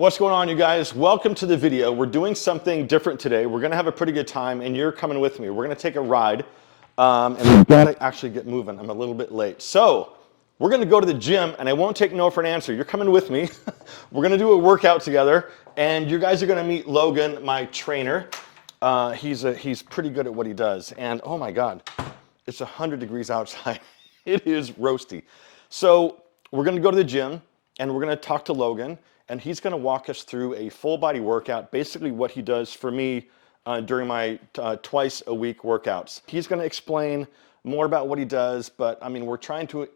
What's going on, you guys? Welcome to the video. We're doing something different today. We're gonna have a pretty good time and you're coming with me. We're gonna take a ride and we're gonna actually get moving. I'm a little bit late. So we're gonna go to the gym and I won't take no for an answer. You're coming with me. We're gonna do a workout together and you guys are gonna meet Logan, my trainer. He's pretty good at what he does. And oh my God, it's 100 degrees outside. It is roasty. So we're gonna go to the gym and we're gonna talk to Logan. And he's gonna walk us through a full body workout, basically what he does for me during my twice a week workouts. He's gonna explain more about what he does, but I mean, we're trying to,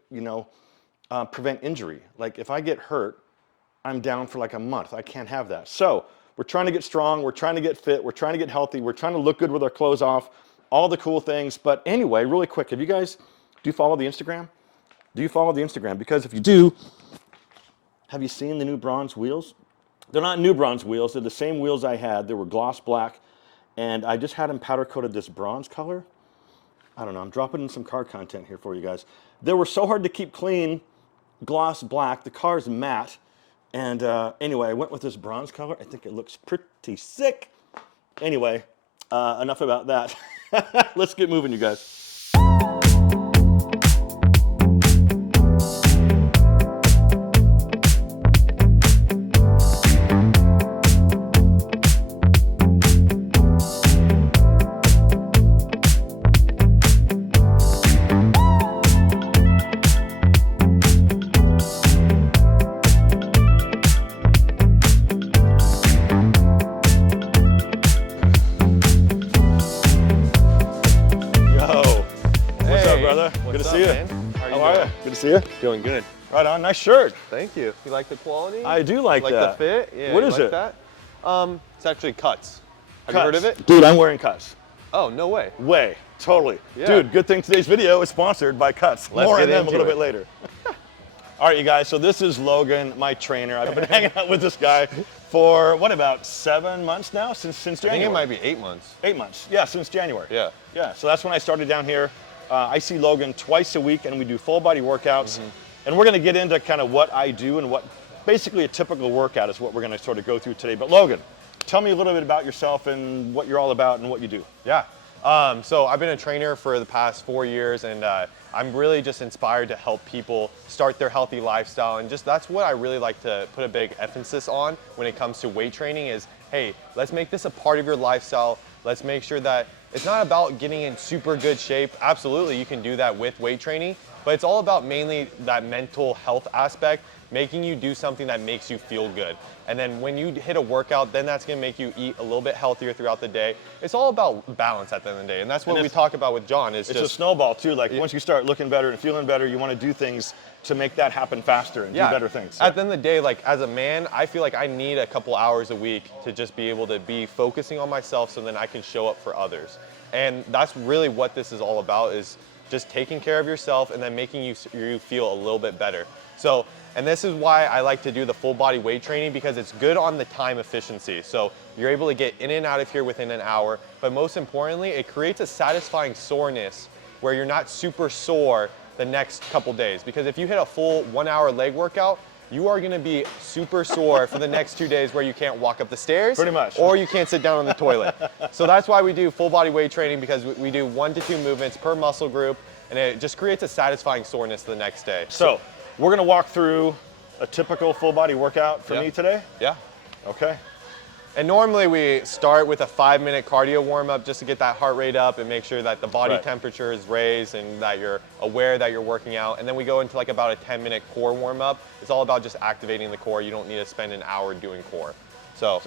prevent injury. Like if I get hurt, I'm down for like a month. I can't have that. So we're trying to get strong, we're trying to get fit, we're trying to get healthy, we're trying to look good with our clothes off, all the cool things. But anyway, really quick, do you follow the Instagram? Do you follow the Instagram? Because if you do, have you seen the new bronze wheels? They're not new bronze wheels. They're the same wheels I had. They were gloss black, and I just had them powder coated this bronze color. I don't know. I'm dropping in some car content here for you guys. They were so hard to keep clean, gloss black. The car's matte, and anyway, I went with this bronze color. I think it looks pretty sick. Anyway, enough about that. Let's get moving, you guys. Good to see you. Man? How are you? Good to see you. Doing good. Right on. Nice shirt. Thank you. You like the quality? I do like that. Like the fit? Yeah. What is it? That? It's actually Cuts. Have you heard of it? Dude, I'm wearing Cuts. Oh, no way. Way. Totally. Yeah. Dude, good thing today's video is sponsored by Cuts. More on them a little bit later. All right, you guys. So this is Logan, my trainer. I've been hanging out with this guy for, what, about 7 months now? Since January? I think it might be 8 months. 8 months. Yeah, since January. Yeah. Yeah, so that's when I started down here. I see Logan twice a week and we do full body workouts. And we're gonna get into kind of what I do and what basically a typical workout is what we're gonna sort of go through today. But Logan, tell me a little bit about yourself and what you're all about and what you do. Yeah. So I've been a trainer for the past 4 years and I'm really just inspired to help people start their healthy lifestyle. And just that's what I really like to put a big emphasis on when it comes to weight training is, hey, let's make this a part of your lifestyle. Let's make sure that it's not about getting in super good shape. Absolutely, you can do that with weight training, but it's all about mainly that mental health aspect, making you do something that makes you feel good. And then when you hit a workout, then that's gonna make you eat a little bit healthier throughout the day. It's all about balance at the end of the day. And that's what we talk about with John. It's just a snowball too. Like once you start looking better and feeling better, you wanna do things to make that happen faster and do better things. At the end of the day, like as a man, I feel like I need a couple hours a week to just be able to be focusing on myself so then I can show up for others. And that's really what this is all about, is just taking care of yourself and then making you feel a little bit better. So, and this is why I like to do the full body weight training, because it's good on the time efficiency. So you're able to get in and out of here within an hour, but most importantly, it creates a satisfying soreness where you're not super sore the next couple days. Because if you hit a full 1 hour leg workout, you are gonna be super sore for the next 2 days where you can't walk up the stairs. Pretty much. Or you can't sit down on the toilet. So that's why we do full body weight training, because we do 1 to 2 movements per muscle group, and it just creates a satisfying soreness the next day. So we're gonna walk through a typical full body workout for me today? Yeah. Okay. And normally we start with a 5-minute cardio warm up just to get that heart rate up and make sure that the body temperature is raised and that you're aware that you're working out. And then we go into like about a 10-minute core warm up. It's all about just activating the core. You don't need to spend an hour doing core. So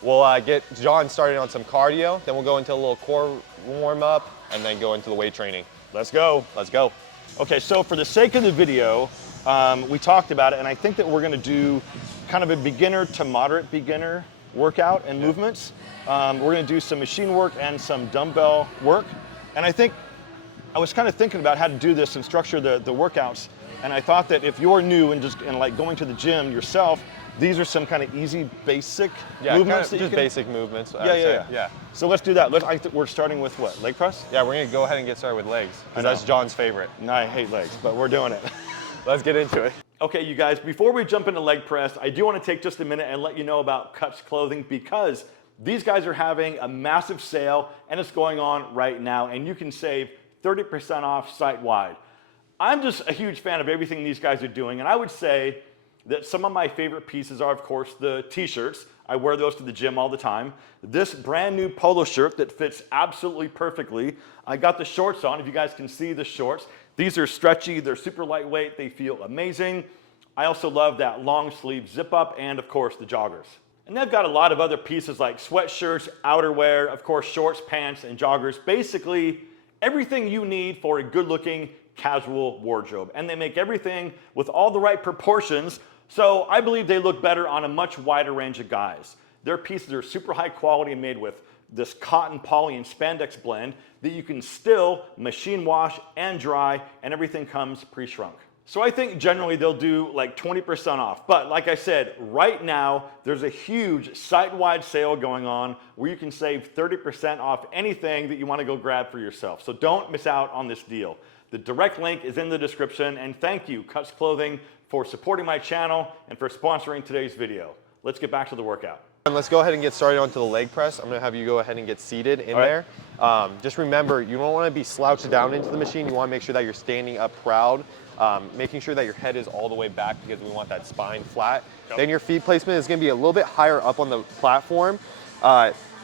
we'll get John started on some cardio, then we'll go into a little core warm up and then go into the weight training. Let's go. Let's go. Okay, so for the sake of the video, we talked about it, and I think that we're gonna do kind of a beginner to moderate beginner workout and movements. We're gonna do some machine work and some dumbbell work. And I think, I was kind of thinking about how to do this and structure the workouts. And I thought that if you're new and like going to the gym yourself, these are some kind of easy, basic movements. Kind of just basic movements. Yeah. So let's do that. We're starting with what? Leg press? Yeah, we're gonna go ahead and get started with legs, because that's John's favorite. No, I hate legs, but we're doing it. Let's get into it. Okay, you guys, before we jump into leg press, I do want to take just a minute and let you know about Cuts Clothing, because these guys are having a massive sale and it's going on right now, and you can save 30% off site-wide. I'm just a huge fan of everything these guys are doing, and I would say that some of my favorite pieces are, of course, the t-shirts. I wear those to the gym all the time. This brand new polo shirt that fits absolutely perfectly. I got the shorts on, if you guys can see the shorts. These are stretchy, they're super lightweight, they feel amazing. I also love that long sleeve zip up, and of course the joggers. And they've got a lot of other pieces like sweatshirts, outerwear, of course shorts, pants, and joggers. Basically everything you need for a good looking casual wardrobe. And they make everything with all the right proportions, so I believe they look better on a much wider range of guys. Their pieces are super high quality and made with this cotton, poly, and spandex blend that you can still machine wash and dry, and everything comes pre-shrunk. So I think generally they'll do like 20% off. But like I said, right now, there's a huge site-wide sale going on where you can save 30% off anything that you want to go grab for yourself. So don't miss out on this deal. The direct link is in the description, and thank you, Cuts Clothing, for supporting my channel and for sponsoring today's video. Let's get back to the workout. And let's go ahead and get started onto the leg press. I'm gonna have you go ahead and get seated in there. Just remember, you don't wanna be slouched down into the machine. You wanna make sure that you're standing up proud, making sure that your head is all the way back because we want that spine flat. Yep. Then your feet placement is gonna be a little bit higher up on the platform.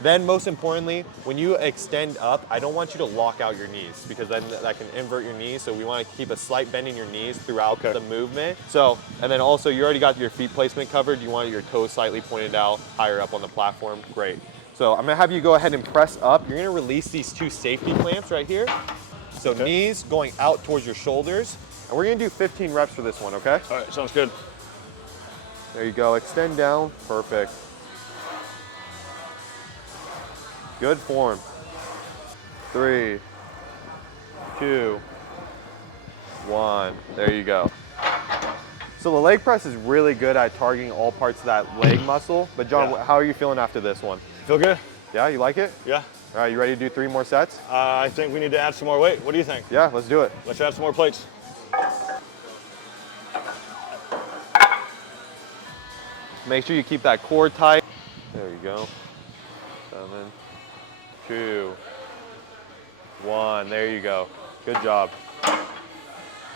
Then most importantly, when you extend up, I don't want you to lock out your knees because then that can invert your knees. So we want to keep a slight bend in your knees throughout the movement. So, and then also you already got your feet placement covered. You want your toes slightly pointed out, higher up on the platform. Great. So I'm gonna have you go ahead and press up. You're gonna release these two safety clamps right here. So knees going out towards your shoulders. And we're gonna do 15 reps for this one, okay? All right, sounds good. There you go, extend down, perfect. Good form. 3, 2, 1. There you go. So the leg press is really good at targeting all parts of that leg muscle. But John, how are you feeling after this one? Feel good? Yeah, you like it? Yeah. All right, you ready to do 3 more sets? I think we need to add some more weight. What do you think? Yeah, let's do it. Let's add some more plates. Make sure you keep that core tight. There you go. 7, 2, 1. There you go. Good job.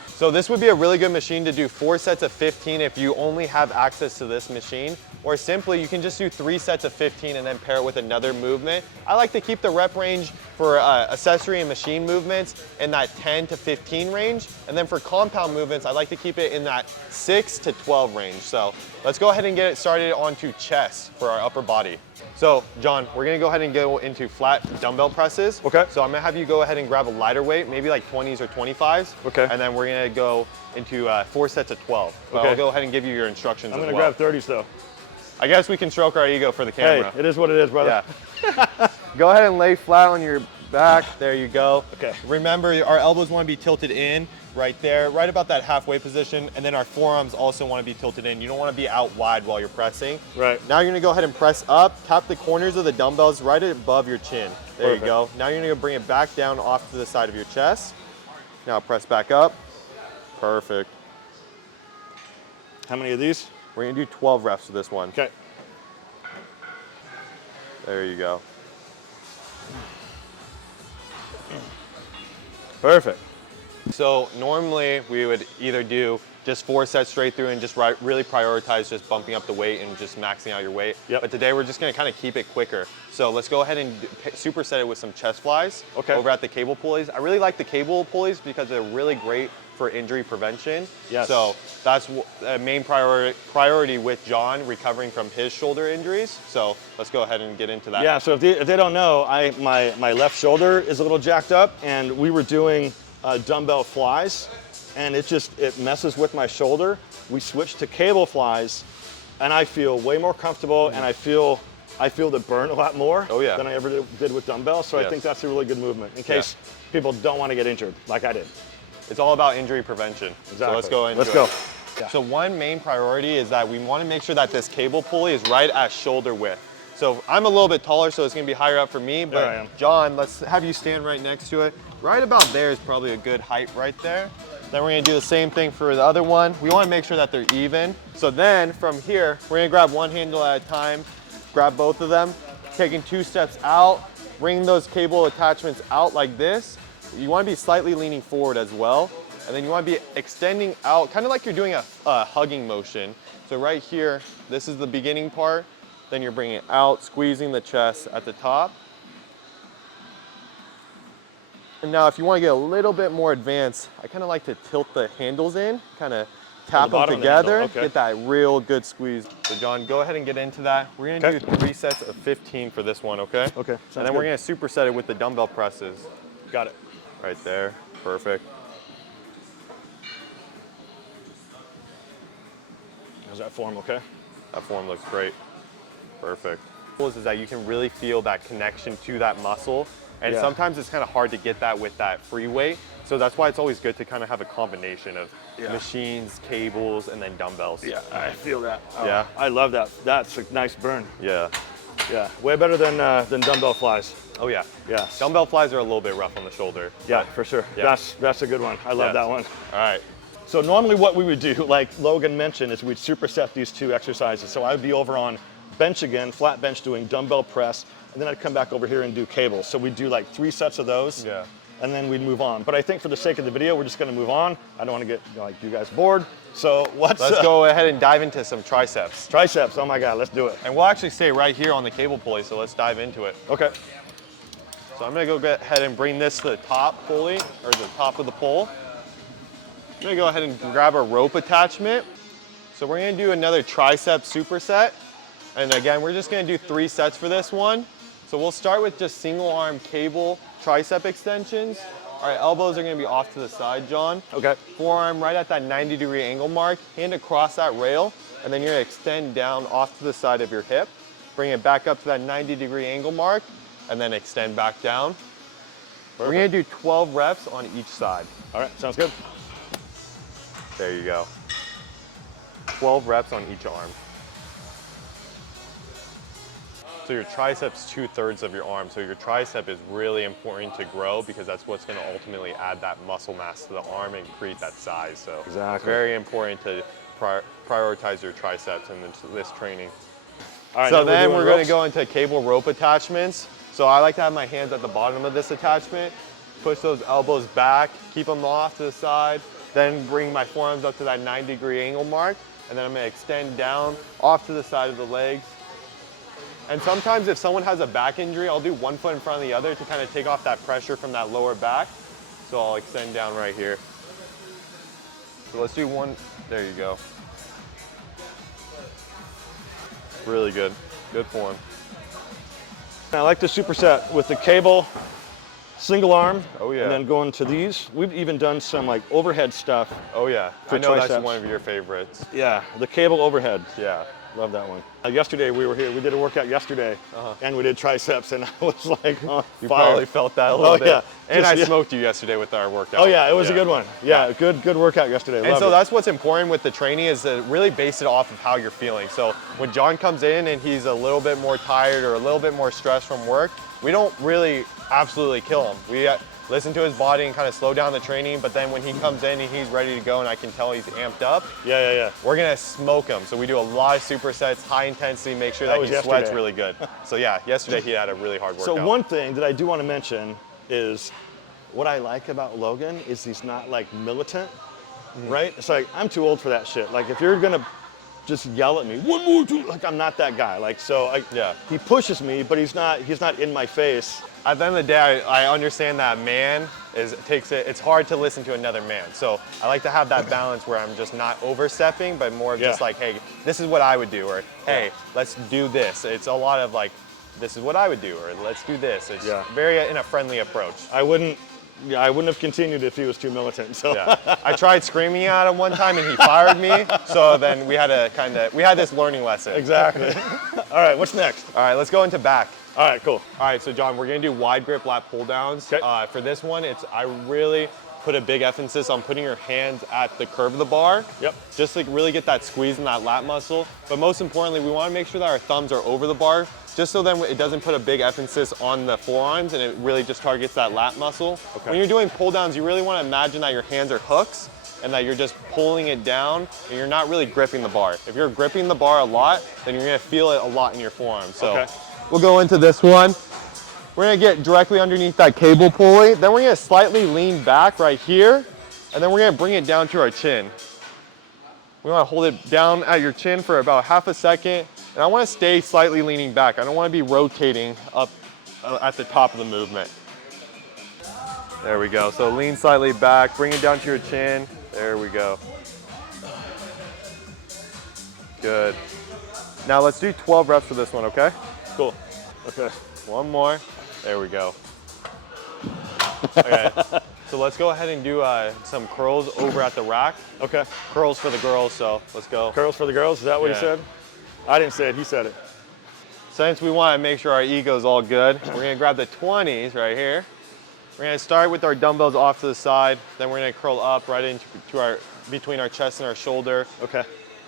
So this would be a really good machine to do 4 sets of 15 if you only have access to this machine, or simply you can just do 3 sets of 15 and then pair it with another movement. I like to keep the rep range for accessory and machine movements in that 10 to 15 range, and then for compound movements I like to keep it in that 6 to 12 range. So let's go ahead and get it started onto chest for our upper body. So John, we're gonna go ahead and go into flat dumbbell presses. Okay. So I'm gonna have you go ahead and grab a lighter weight, maybe like 20s or 25s. Okay. And then we're gonna go into 4 sets of 12. But Okay. I'll go ahead and give you your instructions as well. I'm gonna grab 30s though. I guess we can stroke our ego for the camera. Hey, it is what it is, brother. Yeah. Go ahead and lay flat on your back. There you go. Okay. Remember, our elbows want to be tilted in right there, right about that halfway position, and then our forearms also want to be tilted in. You don't want to be out wide while you're pressing. Right. Now you're going to go ahead and press up, tap the corners of the dumbbells right above your chin. There Perfect. you go. Now you're going to bring it back down off to the side of your chest. Now press back up. Perfect. How many of these? We're going to do 12 reps for this one. Okay. There you go. Perfect. So normally we would either do just 4 sets straight through and just really prioritize just bumping up the weight and just maxing out your weight. Yep. But today we're just gonna kind of keep it quicker. So let's go ahead and superset it with some chest flies over at the cable pulleys. I really like the cable pulleys because they're really great for injury prevention. Yes. So that's a main priority with John recovering from his shoulder injuries. So let's go ahead and get into that. Yeah, so if they don't know, my left shoulder is a little jacked up, and we were doing dumbbell flies, and it messes with my shoulder. We switched to cable flies, and I feel way more comfortable, and I feel the burn a lot more than I ever did with dumbbells. So I think that's a really good movement in case people don't want to get injured like I did. It's all about injury prevention. Exactly. So let's go into Let's go. Yeah. So one main priority is that we want to make sure that this cable pulley is right at shoulder width. So I'm a little bit taller, so it's going to be higher up for me, but I am. John, let's have you stand right next to it. Right about there is probably a good height right there. Then we're gonna do the same thing for the other one. We wanna make sure that they're even. So then from here, we're gonna grab one handle at a time, grab both of them, taking 2 steps out, bring those cable attachments out like this. You wanna be slightly leaning forward as well. And then you wanna be extending out, kind of like you're doing a hugging motion. So right here, this is the beginning part. Then you're bringing it out, squeezing the chest at the top. And now if you want to get a little bit more advanced, I kind of like to tilt the handles in, kind of tap them together, okay. get that real good squeeze. So John, go ahead and get into that. We're gonna do 3 sets of 15 for this one, okay? Okay, And sounds then we're good. gonna superset it with the dumbbell presses. Got it. Right there, perfect. How's that form, okay? That form looks great, perfect. Is that you can really feel that connection to that muscle. And Yeah. sometimes it's kind of hard to get that with that free weight. So that's why it's always good to kind of have a combination of machines, cables, and then dumbbells. Yeah, I feel that. Oh, Yeah. I love that. That's a nice burn. Yeah. Yeah, way better than dumbbell flies. Oh yeah. Yeah. Dumbbell flies are a little bit rough on the shoulder. Yeah, for sure. Yeah. That's a good one. I love Yes. that one. All right. So normally what we would do, like Logan mentioned, is we'd superset these 2 exercises. So I'd be over on bench again, flat bench doing dumbbell press, and then I'd come back over here and do cables. So we'd do like 3 sets of those, Yeah. and then we'd move on. But I think for the sake of the video, we're just gonna move on. I don't wanna get like you guys bored. So let's go ahead and dive into some triceps. triceps. Oh my God, let's do it. And we'll actually stay right here on the cable pulley, so let's dive into it. Okay. So I'm gonna go ahead and bring this to the top pulley, or the top of the pole. I'm gonna go ahead and grab a rope attachment. So we're gonna do another tricep superset. And again, we're just gonna do 3 sets for this one. So we'll start with just single arm cable tricep extensions. All right, elbows are gonna be off to the side, John. Okay. Forearm right at that 90-degree angle mark, hand across that rail, and then you're gonna extend down off to the side of your hip. Bring it back up to that 90-degree angle mark, and then extend back down. We're gonna do 12 reps on each side. All right, sounds good. There you go. 12 reps on each arm. So your triceps 2/3 of your arm. So your tricep is really important to grow because that's what's going to ultimately add that muscle mass to the arm and create that size. So Exactly. very important to prioritize your triceps in this training. All right, So now then doing we're going to ropes. go into cable rope attachments. So I like to have my hands at the bottom of this attachment, push those elbows back, keep them off to the side, then bring my forearms up to that 90-degree angle mark, and then I'm going to extend down off to the side of the legs. And sometimes if someone has a back injury, I'll do one foot in front of the other to kind of take off that pressure from that lower back. So I'll extend down right here. So let's do one, there you go. Really good, good form. I like the superset with the cable, single arm, Oh, yeah. and then going to these. We've even done some like overhead stuff. Oh yeah, For I know that's triceps. one of your favorites. Yeah, the cable overhead. Yeah. Love that one. Yesterday we were here, we did a workout yesterday, and we did triceps, and I was like on You fire. probably felt that a little bit. yeah. And Just- I yeah. smoked you yesterday with our workout. Oh yeah, it was a good one. Yeah, good workout yesterday. And Loved so it. that's what's important with the training is to really base it off of how you're feeling. So when John comes in and he's a little bit more tired or a little bit more stressed from work, we don't really absolutely kill him. We listen to his body and kind of slow down the training, but then when he comes in and he's ready to go and I can tell he's amped up, Yeah. we're gonna smoke him. So we do a lot of supersets, high intensity, make sure that was he sweats yesterday. really good. So yeah, yesterday he had a really hard workout. So one thing that I do want to mention is what I like about Logan is he's not like militant, right? It's like, I'm too old for that shit. Like if you're gonna just yell at me, one more, two, like I'm not that guy. Like, so he pushes me, but he's not in my face. At the end of the day, I understand that it's hard to listen to another man. So I like to have that balance where I'm just not overstepping, but more of just like, hey, this is what I would do, or hey, let's do this. It's a lot of like, this is what I would do, or let's do this. It's very in a friendly approach. I wouldn't have continued if he was too militant. So Yeah. I tried screaming at him one time and he fired me. So then we had this learning lesson. exactly. All right, what's next? All right, let's go into back. All right, cool. All right, so John, we're gonna do wide grip lat pull downs. Okay. For this one, I really put a big emphasis on putting your hands at the curve of the bar. Yep. Just to really get that squeeze in that lat muscle. But most importantly, we wanna make sure that our thumbs are over the bar, just so then it doesn't put a big emphasis on the forearms and it really just targets that lat muscle. Okay. When you're doing pull downs, you really wanna imagine that your hands are hooks and that you're just pulling it down and you're not really gripping the bar. If you're gripping the bar a lot, then you're gonna feel it a lot in your forearm. So we'll go into this one. We're gonna get directly underneath that cable pulley. Then we're gonna slightly lean back right here, and then we're gonna bring it down to our chin. We wanna hold it down at your chin for about half a second, and I wanna stay slightly leaning back. I don't wanna be rotating up at the top of the movement. There we go. So lean slightly back, bring it down to your chin. There we go. Good. Now let's do 12 reps for this one, okay? Cool. Okay. One more. There we go. Okay. So let's go ahead and do some curls over at the rack. Okay. Curls for the girls, so let's go. Curls for the girls, is that what you said? I didn't say it, he said it. Since we want to make sure our ego's all good, we're gonna grab the 20s right here. We're gonna start with our dumbbells off to the side, then we're gonna curl up right into between our chest and our shoulder. Okay.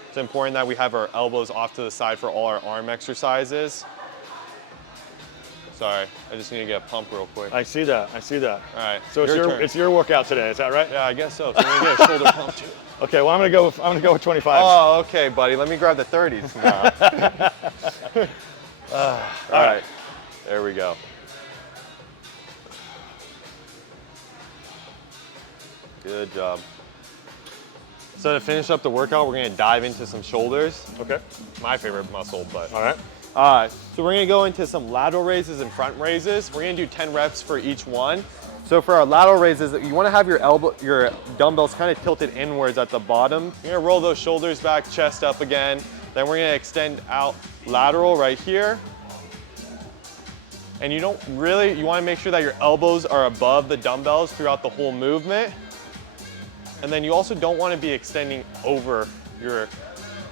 It's important that we have our elbows off to the side for all our arm exercises. Sorry, I just need to get a pump real quick. I see that, I see that. All right, so it's your workout today, is that right? Yeah, I guess so. So we're gonna get a shoulder pump too. Okay, well I'm gonna go with 25. Oh, okay, buddy. Let me grab the 30s now. All right, there we go. Good job. So to finish up the workout, we're gonna dive into some shoulders. Okay. My favorite muscle, but. All right. All right, so we're gonna go into some lateral raises and front raises. We're gonna do 10 reps for each one. So for our lateral raises, you wanna have your dumbbells kind of tilted inwards at the bottom. You're gonna roll those shoulders back, chest up again. Then we're gonna extend out lateral right here. And you wanna make sure that your elbows are above the dumbbells throughout the whole movement. And then you also don't wanna be extending over your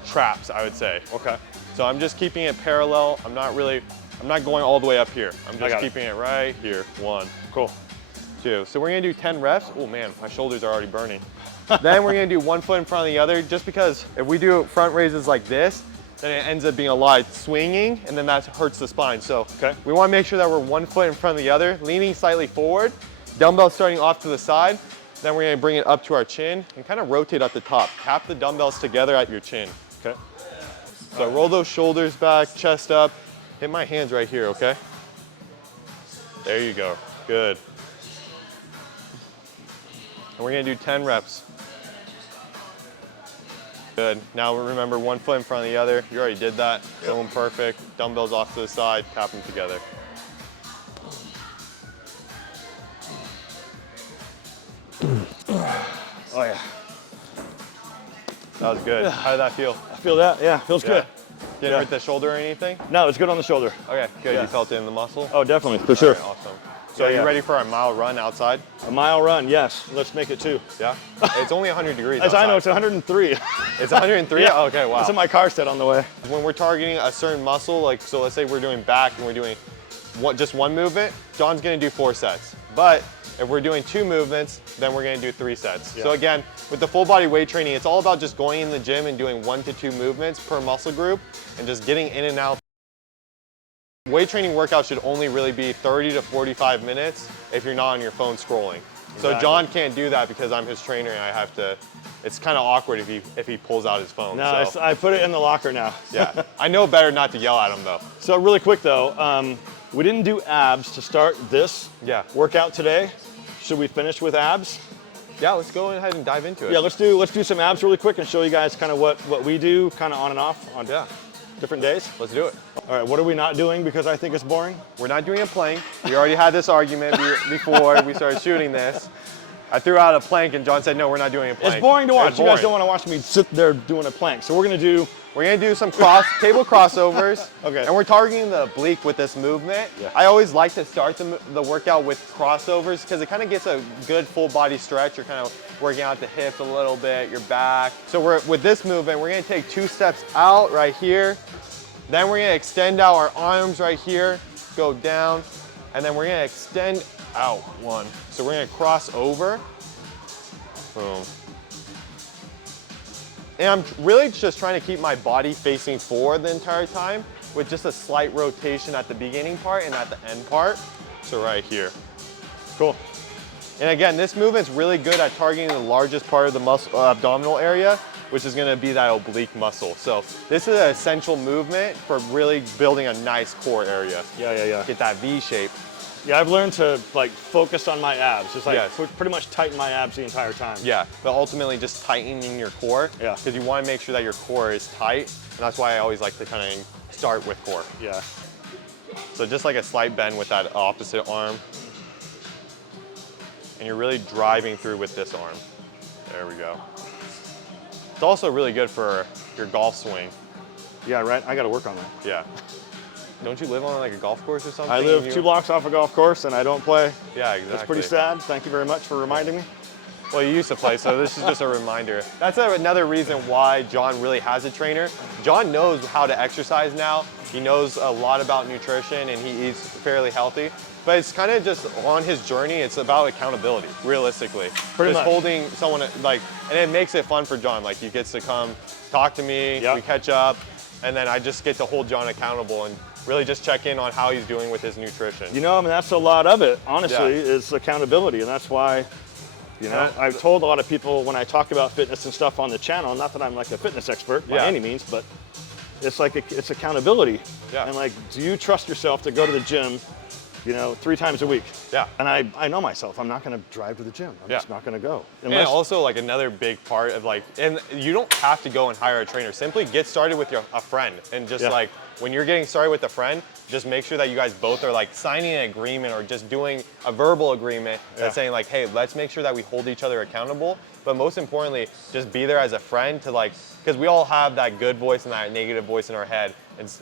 traps, I would say. Okay. So I'm just keeping it parallel. I'm not going all the way up here. I'm just keeping it right here. 1. Cool. 2. So we're gonna do 10 reps. Oh man, my shoulders are already burning. Then we're gonna do one foot in front of the other, just because if we do front raises like this, then it ends up being a lot of swinging, and then that hurts the spine. So we wanna make sure that we're one foot in front of the other, leaning slightly forward, dumbbells starting off to the side, then we're gonna bring it up to our chin and kind of rotate at the top. Tap the dumbbells together at your chin. Okay. So roll those shoulders back, chest up. Hit my hands right here, okay? There you go, good. And we're gonna do 10 reps. Good, now remember one foot in front of the other. You already did that, boom, perfect. Dumbbells off to the side, tap them together. Oh yeah. That was good. How did that feel? I feel that, yeah, feels good. Didn't hurt the shoulder or anything? No, it's good on the shoulder. Okay, good. Yeah. You felt it in the muscle? Oh, definitely, for sure. Right, awesome. So are you ready for our mile run outside? A mile run, yes. Let's make it 2. Yeah? It's only 100 degrees As outside. I know, it's 103. It's 103? Yeah. Okay, wow. That's what my car said on the way. When we're targeting a certain muscle, like, so let's say we're doing back and we're doing just one movement, John's gonna do 4 sets. But if we're doing 2 movements, then we're gonna do 3 sets. Yeah. So again, with the full body weight training, it's all about just going in the gym and doing 1 to 2 movements per muscle group and just getting in and out. Weight training workouts should only really be 30 to 45 minutes if you're not on your phone scrolling. So John can't do that because I'm his trainer and I have to, it's kind of awkward if he pulls out his phone. No, so. I put it in the locker now. Yeah, I know better not to yell at him though. So really quick though, we didn't do abs to start this workout today. Should we finish with abs? Yeah, let's go ahead and dive into it. Yeah, let's do some abs really quick and show you guys kind of what we do kind of on and off on different days. Let's do it. All right, what are we not doing because I think it's boring? We're not doing a plank. We already had this argument before we started shooting this. I threw out a plank and John said, no, we're not doing a plank. It's boring to watch. You guys don't want to watch me sit there doing a plank. So we're gonna do some table crossovers. Okay. And we're targeting the oblique with this movement. Yeah. I always like to start the workout with crossovers because it kind of gets a good full body stretch. You're kind of working out the hips a little bit, your back. So with this movement, we're gonna take 2 steps out right here. Then we're gonna extend out our arms right here, go down, and then we're gonna extend out 1. So we're gonna cross over, boom. And I'm really just trying to keep my body facing forward the entire time with just a slight rotation at the beginning part and at the end part. So right here. Cool. And again, this movement's really good at targeting the largest part of the muscle, abdominal area, which is gonna be that oblique muscle. So this is an essential movement for really building a nice core area. Yeah. Get that V shape. Yeah, I've learned to like focus on my abs. Just like Yes. pretty much tighten my abs the entire time. Yeah, but ultimately just tightening your core. Yeah. Because you wanna make sure that your core is tight. And that's why I always like to kind of start with core. Yeah. So just like a slight bend with that opposite arm. And you're really driving through with this arm. There we go. It's also really good for your golf swing. Yeah, right. I got to work on that. Yeah. Don't you live on like a golf course or something? I live 2 blocks off a golf course and I don't play. Yeah, exactly. That's pretty sad. Thank you very much for reminding me. Well, you used to play, so this is just a reminder. That's another reason why John really has a trainer. John knows how to exercise now. He knows a lot about nutrition and he eats fairly healthy. But it's kind of just on his journey, it's about accountability, realistically. Pretty just much. holding someone, like, and it makes it fun for John. Like, he gets to come talk to me, Yep. we catch up, and then I just get to hold John accountable and really just check in on how he's doing with his nutrition. You know, I mean, that's a lot of it, honestly, Yeah. is accountability. And that's why, you know, I've told a lot of people when I talk about fitness and stuff on the channel, not that I'm like a fitness expert by Yeah. any means, but it's like, it's accountability. Yeah. And like, do you trust yourself to go to the gym, you know, 3 times a week? Yeah. And I know myself, I'm not gonna drive to the gym. I'm Yeah. just not gonna go. And Unless, also like another big part of like, and you don't have to go and hire a trainer. Simply get started with a friend and just Yeah. like, when you're getting started with a friend, just make sure that you guys both are like signing an agreement or just doing a verbal agreement that's saying like, hey, let's make sure that we hold each other accountable. But most importantly, just be there as a friend to like, because we all have that good voice and that negative voice in our head.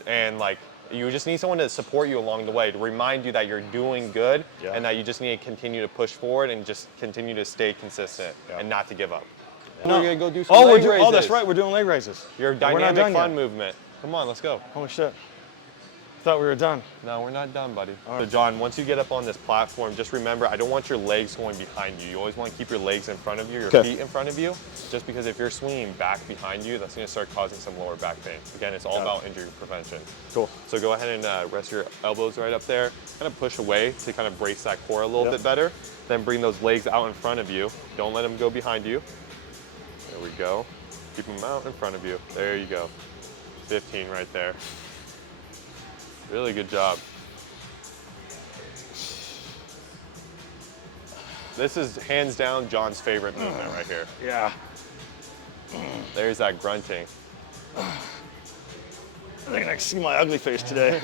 And like, you just need someone to support you along the way, to remind you that you're doing good and that you just need to continue to push forward and just continue to stay consistent and not to give up. No. We're gonna go do some oh, leg raises. oh, that's right, we're doing leg raises. Your We're not dynamic done fun yet. movement. Come on, let's go. Holy shit. Thought we were done. No, we're not done, buddy. So John, once you get up on this platform, just remember, I don't want your legs going behind you. You always want to keep your legs in front of you, your feet in front of you, just because if you're swinging back behind you, that's going to start causing some lower back pain. Again, it's all about injury prevention. Cool. So go ahead and rest your elbows right up there. Kind of push away to kind of brace that core a little bit better. Then bring those legs out in front of you. Don't let them go behind you. There we go. Keep them out in front of you. There you go. 15 right there. Really good job. This is hands down John's favorite movement right here. Yeah. There's that grunting. I think I can see my ugly face today.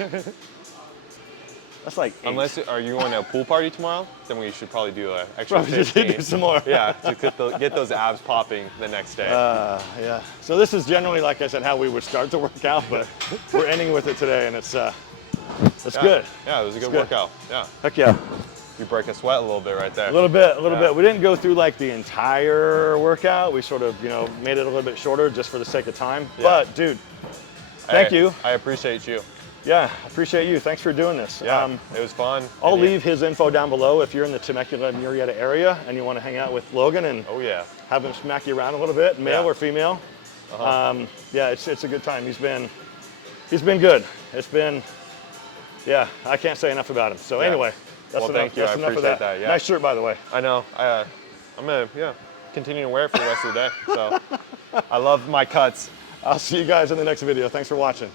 That's like 8. Unless, are you going to a pool party tomorrow? Then we should probably do an extra Probably just 15. do some more. Yeah, to get those abs popping the next day. Yeah. So this is generally, like I said, how we would start the workout, but we're ending with it today, and it's good. Yeah, it was a good good. workout. Yeah. Heck yeah. You break a sweat a little bit right there. A little bit. We didn't go through like the entire workout. We sort of, you know, made it a little bit shorter just for the sake of time. Yeah. But dude, thank you. I appreciate you. Yeah, appreciate you. Thanks for doing this. Yeah, it was fun. I'll And leave his info down below if you're in the Temecula-Murrieta area and you want to hang out with Logan and Oh yeah. have him smack you around a little bit, male Yeah. or female. Yeah, it's a good time. He's been good. It's been, yeah, I can't say enough about him. So anyway, that's Well, enough. thank you. That's I enough of appreciate that. that, yeah. Nice shirt, by the way. I know. I'm gonna continue to wear it for the rest of the day. So I love my cuts. I'll see you guys in the next video. Thanks for watching.